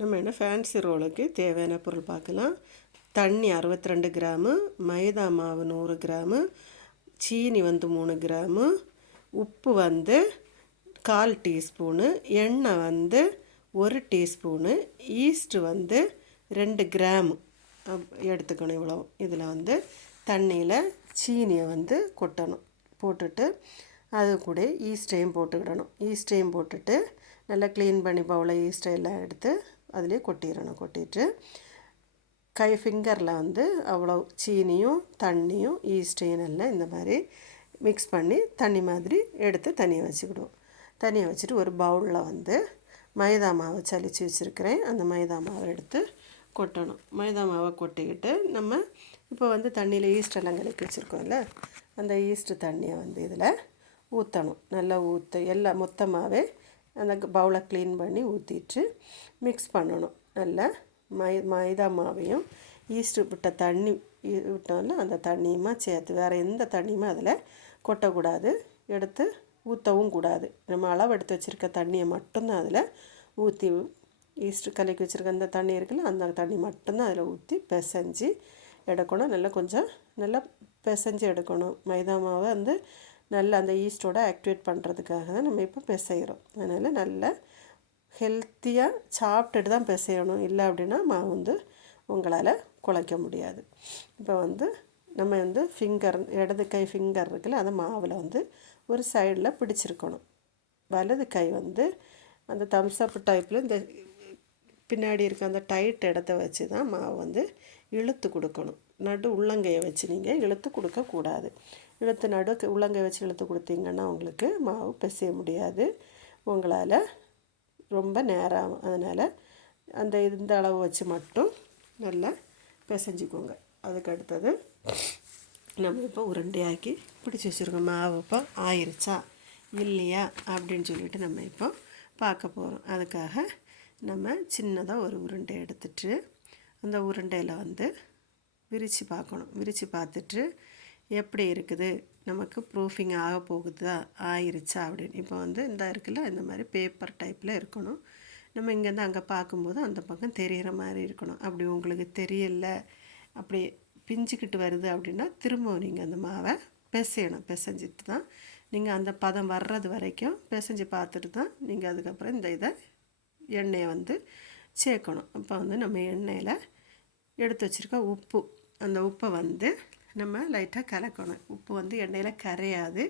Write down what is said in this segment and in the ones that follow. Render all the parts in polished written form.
நம்ம என்ன ஃபேன்சி ரோலுக்கு தேவையான பொருள் பார்க்கலாம். தண்ணி 62 கிராமு, மைதா மாவு 100 கிராமு, சீனி 3 கிராமு, உப்பு 1/4 டீஸ்பூனு, எண்ணெய் 1 டீஸ்பூனு, ஈஸ்ட்டு 2 கிராமு எடுத்துக்கணும். இவ்வளோ இதில் தண்ணியில் சீனியை கொட்டணும். போட்டுட்டு அது கூட ஈஸ்ட்டையும் போட்டுக்கிடணும். ஈஸ்ட்டையும் போட்டுட்டு நல்லா க்ளீன் பண்ணி பவுலை ஈஸ்ட்டை எல்லாம் எடுத்து அதிலே கொட்டிடணும். கொட்டிட்டு ஃபிங்கரில் அவ்வளோ சீனியும் தண்ணியும் ஈஸ்ட்டையும் நல்லா இந்த மாதிரி மிக்ஸ் பண்ணி தண்ணி மாதிரி எடுத்து தனியாக வச்சுக்கிடுவோம். தனியாக வச்சுட்டு ஒரு பவுலில் மைதா மாவை சலித்து வச்சுருக்கிறேன். அந்த மைதா மாவை எடுத்து கொட்டணும். மைதா மாவை கொட்டிக்கிட்டு நம்ம இப்போ தண்ணியில் ஈஸ்டெல்லாம் கலக்கி வச்சுருக்கோம்ல, அந்த ஈஸ்ட்டு தண்ணியை இதில் ஊற்றணும். நல்லா எல்லாம் மொத்தமாகவே அந்த பவுலை க்ளீன் பண்ணி ஊற்றிட்டு மிக்ஸ் பண்ணணும். நல்லா மைதா மாவையும் ஈஸ்ட்டு விட்ட தண்ணி விட்டோம்ல, அந்த தண்ணியுமா சேர்த்து வேறு எந்த தண்ணியுமே அதில் கொட்டக்கூடாது. எடுத்து ஊற்றவும் கூடாது. நம்ம அளவு எடுத்து வச்சுருக்க தண்ணியை மட்டும்தான் அதில் ஊற்றி ஈஸ்ட்டு கலக்கி வச்சுருக்க அந்த தண்ணி இருக்குல்ல, அந்த தண்ணி மட்டும்தான் அதில் ஊற்றி பிசைஞ்சு எடுக்கணும். நல்லா கொஞ்சம் நல்லா பிசைஞ்சு எடுக்கணும். மைதா மாவை நல்லா அந்த ஈஸ்ட்டோட ஆக்டிவேட் பண்ணுறதுக்காக தான் நம்ம இப்போ பிசைகிறோம். அதனால் நல்லா ஹெல்த்தியாக சாப்பிட்டுட்டு தான் பிசையணும். இல்லை அப்படின்னா மாவு உங்களால் குழைக்க முடியாது. இப்போ நம்ம ஃபிங்கர் இடது கை ஃபிங்கர் இருக்குல்ல, அந்த மாவில் ஒரு சைடில் பிடிச்சிருக்கணும். வலது கை அந்த தம்ஸ்அப் டைப்பில் இந்த பின்னாடி இருக்க அந்த டைட் இடத்த வச்சு தான் மாவு இழுத்து கொடுக்கணும். நடு உள்ளங்கையை வச்சு நீங்கள் இழுத்து கொடுக்கக்கூடாது. இழுத்து உள்ளங்கையை வச்சு இழுத்து கொடுத்தீங்கன்னா உங்களுக்கு மாவு பிசைய முடியாது. உங்களால் ரொம்ப நேரம் ஆகும். அதனால் இந்த அளவு வச்சு மட்டும் நல்லா பிசைஞ்சிக்கோங்க. அதுக்கு அடுத்தது நம்ம இப்போ உருண்டையாக்கி பிடிச்சி வச்சுருக்கோம். மாவு இப்போ ஆயிடுச்சா இல்லையா அப்படின்னு சொல்லிட்டு நம்ம இப்போ பார்க்க போகிறோம். அதுக்காக நம்ம சின்னதாக ஒரு உருண்டை எடுத்துட்டு அந்த உருண்டையில் விரித்து பார்க்கணும். விரித்து பார்த்துட்டு எப்படி இருக்குது, நமக்கு ப்ரூஃபிங் ஆக போகுதா, ஆயிருச்சா அப்படின்னு. இப்போ இந்த இருக்குல்ல, இந்த மாதிரி பேப்பர் டைப்பில் இருக்கணும். நம்ம இங்கேருந்து அங்கே பார்க்கும்போது அந்த பக்கம் தெரிகிற மாதிரி இருக்கணும். அப்படி உங்களுக்கு தெரியல, அப்படி பிஞ்சிக்கிட்டு வருது அப்படின்னா திரும்ப நீங்கள் அந்த மாவை பிசையணும். பிசைஞ்சிட்டு தான் நீங்கள் அந்த பதம் வர்றது வரைக்கும் பிசைஞ்சு பார்த்துட்டு தான் நீங்கள் அதுக்கப்புறம் இந்த இதை எண்ணெயை சேர்க்கணும். அப்போ நம்ம எண்ணெயில் எடுத்து வச்சுருக்க உப்பு, அந்த உப்பை நம்ம லைட்டாக கலக்கணும். உப்பு எண்ணெயில் கரையாது.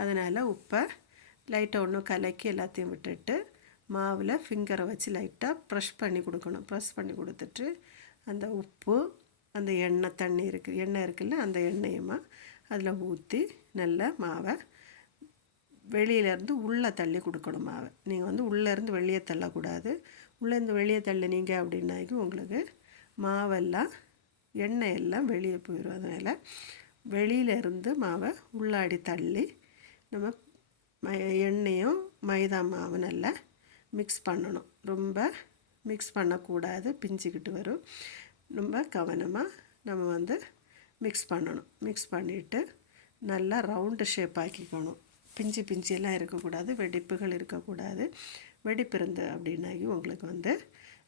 அதனால் உப்பை லைட்டாக ஒன்றும் கலக்கி எல்லாத்தையும் விட்டுட்டு மாவில் ஃபிங்கரை வச்சு லைட்டாக ப்ரெஷ் பண்ணி கொடுக்கணும். ப்ரெஷ் பண்ணி கொடுத்துட்டு அந்த உப்பு அந்த எண்ணெய் இருக்குல்ல, அந்த எண்ணெயுமா அதில் ஊற்றி நல்லா மாவை வெளியிலேருந்து உள்ளே தள்ளி கொடுக்கணும். மாவை நீங்கள் உள்ளேருந்து வெளியே தள்ளக்கூடாது. உள்ளேருந்து வெளியே தள்ளினீங்க அப்படின்னாக்கி உங்களுக்கு மாவெல்லாம் எண்ணெய் எல்லாம் வெளியே போயிடும். அதனால் வெளியிலேருந்து மாவை உள்ளாடி தள்ளி நம்ம எண்ணெயும் மைதா மாவு நல்லா மிக்ஸ் பண்ணணும். ரொம்ப மிக்ஸ் பண்ணக்கூடாது, பிஞ்சிக்கிட்டு வரும். ரொம்ப கவனமாக நம்ம மிக்ஸ் பண்ணணும். மிக்ஸ் பண்ணிவிட்டு நல்லா ரவுண்டு ஷேப் ஆக்கிக்கணும். பிஞ்சு எல்லாம் இருக்கக்கூடாது, வெடிப்புகள் இருக்கக்கூடாது. வெடிப்பு இருந்து அப்படின்னாக்கி உங்களுக்கு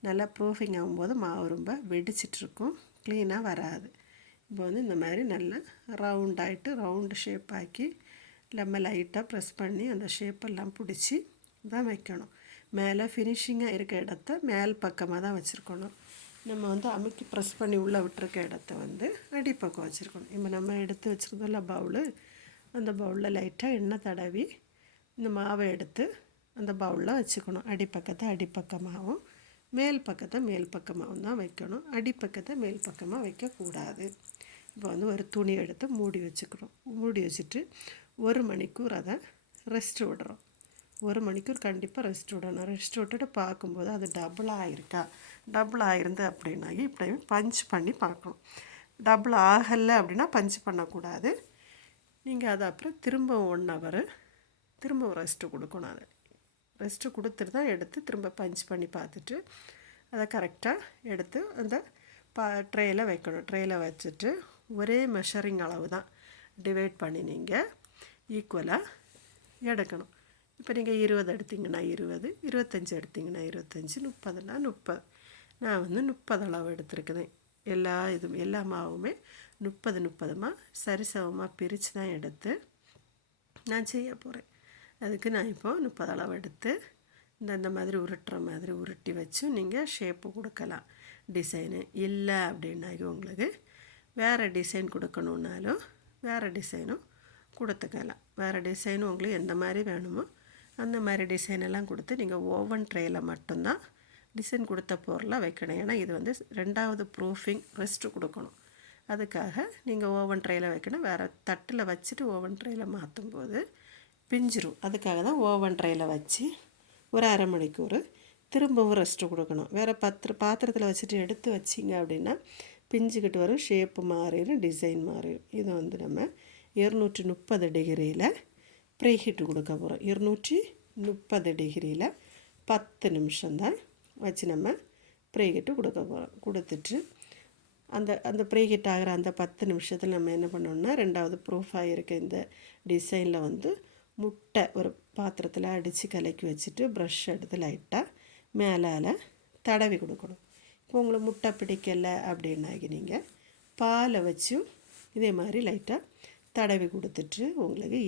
நல்லா ப்ரூஃபிங் ஆகும்போது மாவு ரொம்ப வெடிச்சிட்ருக்கும், க்ளீனாக வராது. இப்போ இந்த மாதிரி நல்லா ரவுண்டாகிட்டு ரவுண்டு ஷேப் ஆக்கி நம்ம லைட்டாக ப்ரெஸ் பண்ணி அந்த ஷேப்பெல்லாம் பிடிச்சி தான் வைக்கணும். மேலே ஃபினிஷிங்காக இருக்க இடத்த மேல் பக்கமாக தான் வச்சுருக்கணும். நம்ம அமுக்கி ப்ரெஸ் பண்ணி உள்ளே விட்டுருக்க இடத்த அடிப்பக்கம் வச்சுருக்கணும். இப்போ நம்ம எடுத்து வச்சுருந்தோம்ல பவுலு, அந்த பவுலில் லைட்டாக எண்ணெய் தடவி இந்த மாவை எடுத்து அந்த பவுலில் வச்சுக்கணும். அடிப்பக்கத்தை அடிப்பக்கமாகவும் மேல் பக்கத்தை மேல் பக்கமாகவும் தான் வைக்கணும். அடிப்பக்கத்தை மேல் பக்கமாக வைக்கக்கூடாது. இப்போ ஒரு துணி எடுத்து மூடி வச்சுக்கிறோம். மூடி வச்சுட்டு 1 மணிக்கூர் அதை ரெஸ்ட்டு விடுறோம். 1 மணிக்கூர் கண்டிப்பாக ரெஸ்ட் விடணும். ரெஸ்ட் விட்டுட்டு பார்க்கும்போது அது டபுள் ஆகிருக்கா, டபுள் ஆகிருந்து அப்படின்னாக்கி இப்படி பஞ்ச் பண்ணி பார்க்கணும். டபுள் ஆகலை அப்படின்னா பஞ்ச் பண்ணக்கூடாது. நீங்கள் அதை அப்புறம் திரும்ப 1 ஹவர் திரும்ப ரெஸ்ட்டு கொடுக்கணும். அதை ரெஸ்ட்டு கொடுத்துட்டு தான் எடுத்து திரும்ப பஞ்ச் பண்ணி பார்த்துட்டு அதை கரெக்டாக எடுத்து அந்த ட்ரேயில் வைக்கணும். ட்ரேயில் வச்சுட்டு ஒரே மெஷரிங் அளவு தான் டிவைட் பண்ணி நீங்கள் ஈக்குவலாக எடுக்கணும். இப்போ நீங்கள் 20 எடுத்திங்கன்னா 20, 25 எடுத்திங்கன்னா 25, 30னா 30. நான் வந்து 30 அளவு எடுத்துருக்குறேன். எல்லா மாவுமே 30 சரிசமமாக பிரித்து தான் எடுத்து நான் செய்ய போகிறேன். அதுக்கு நான் இப்போ 30 அளவு எடுத்து இந்த மாதிரி உருட்டுற மாதிரி உருட்டி வச்சு நீங்கள் ஷேப்பு கொடுக்கலாம். டிசைனு இல்லை அப்படின்னாக்கி உங்களுக்கு வேறு டிசைன் கொடுக்கணுன்னாலும் வேறு டிசைனும் கொடுத்துக்கலாம். வேறு டிசைனும் உங்களுக்கு எந்த மாதிரி வேணுமோ அந்த மாதிரி டிசைனெல்லாம் கொடுத்து நீங்கள் ஓவன் ட்ரேயில் மட்டும்தான் டிசைன் கொடுத்த பொருளாக வைக்கணும். ஏன்னா இது வந்து 2வது ப்ரூஃபிங் ரெஸ்ட்டு கொடுக்கணும். அதுக்காக நீங்கள் ஓவன் ட்ரேயில் வைக்கணும். வேறு தட்டில் வச்சுட்டு ஓவன் ட்ரேயில் மாற்றும் போது பிஞ்சிரும். அதுக்காக தான் ஓவன் ட்ரேயில் வச்சு ஒரு அரை மணிக்கூர் திரும்பவும் ரெஸ்ட்டு கொடுக்கணும். வேறு பாத்திரத்தில் வச்சுட்டு எடுத்து வச்சிங்க அப்படின்னா பிஞ்சுக்கிட்டு வரும், ஷேப்பு மாறிடும், டிசைன் மாறிடும். இது வந்து நம்ம 230 டிகிரியில் ப்ரீஹீட்டு கொடுக்க போகிறோம். 230 டிகிரியில் 10 நிமிஷம்தான் வச்சு நம்ம ப்ரீஹீட்டு கொடுக்க போகிறோம். கொடுத்துட்டு அந்த ப்ரீஹீட் ஆகிற அந்த 10 நிமிஷத்தில் நம்ம என்ன பண்ணோம்னா 2வது ப்ரூஃப் ஆகியிருக்க இந்த டிசைனில் வந்து முட்டை ஒரு பாத்திரத்தில் அடித்து கலக்கி வச்சுட்டு ப்ரஷ் எடுத்து லைட்டாக மேலால் தடவி கொடுக்கணும். இப்போ உங்களுக்கு முட்டை பிடிக்கலை அப்படின்னாக்கி நீங்கள் பாலை வச்சும் இதே மாதிரி லைட்டாக தடவி கொடுத்துட்டு உங்களுக்கு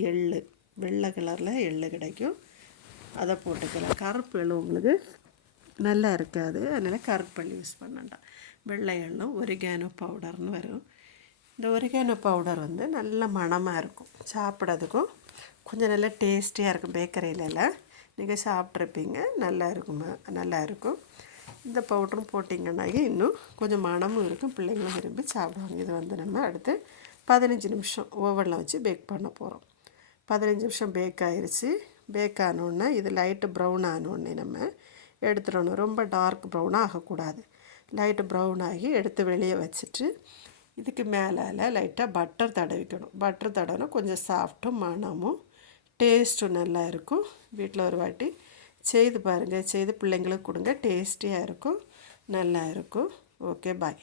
வெள்ளை கலரில் எள்ளு கிடைக்கும், அதை போட்டுக்கலாம். கருப்பு எள்ளு உங்களுக்கு நல்லா இருக்காது, அதனால் கருப்பு எள்ளு யூஸ் பண்ணண்டாம். வெள்ளை எள்ளும் ஒரிகானோ பவுடர்னு வரும். இந்த ஒரிகானோ பவுடர் வந்து நல்ல மணமாக இருக்கும், சாப்பிட்றதுக்கும் கொஞ்சம் நல்லா டேஸ்டியாக இருக்கும். பேக்கரியிலலாம் நீங்கள் சாப்பிட்ருப்பீங்க, நல்லா இருக்கும். இந்த பவுடரும் போட்டிங்கன்னாக்கி இன்னும் கொஞ்சம் மணமும் இருக்கும், பிள்ளைங்களும் விரும்பி சாப்பிடுவாங்க. இது வந்து நம்ம அடுத்து 15 நிமிஷம் ஓவனில் வச்சு பேக் பண்ண போகிறோம். 15 நிமிஷம் பேக் ஆயிடுச்சு. பேக் ஆனோடனே இது லைட்டு ப்ரௌன் ஆனோடனே நம்ம எடுத்துடணும். ரொம்ப டார்க் ப்ரௌனாக ஆகக்கூடாது. லைட்டு ப்ரௌன் ஆகி எடுத்து வெளியே வச்சுட்டு இதுக்கு மேலால் லைட்டாக பட்டர் தடவிக்கணும். பட்டர் தடவினா கொஞ்சம் சாஃப்ட்டும் மணமும் டேஸ்ட்டும் நல்லா இருக்கும். வீட்டில் ஒரு வாட்டி செய்து பாருங்கள், செய்து பிள்ளைங்களுக்கு கொடுங்க, டேஸ்டியாக இருக்கும், நல்லா இருக்கும். ஓகே, பாய்.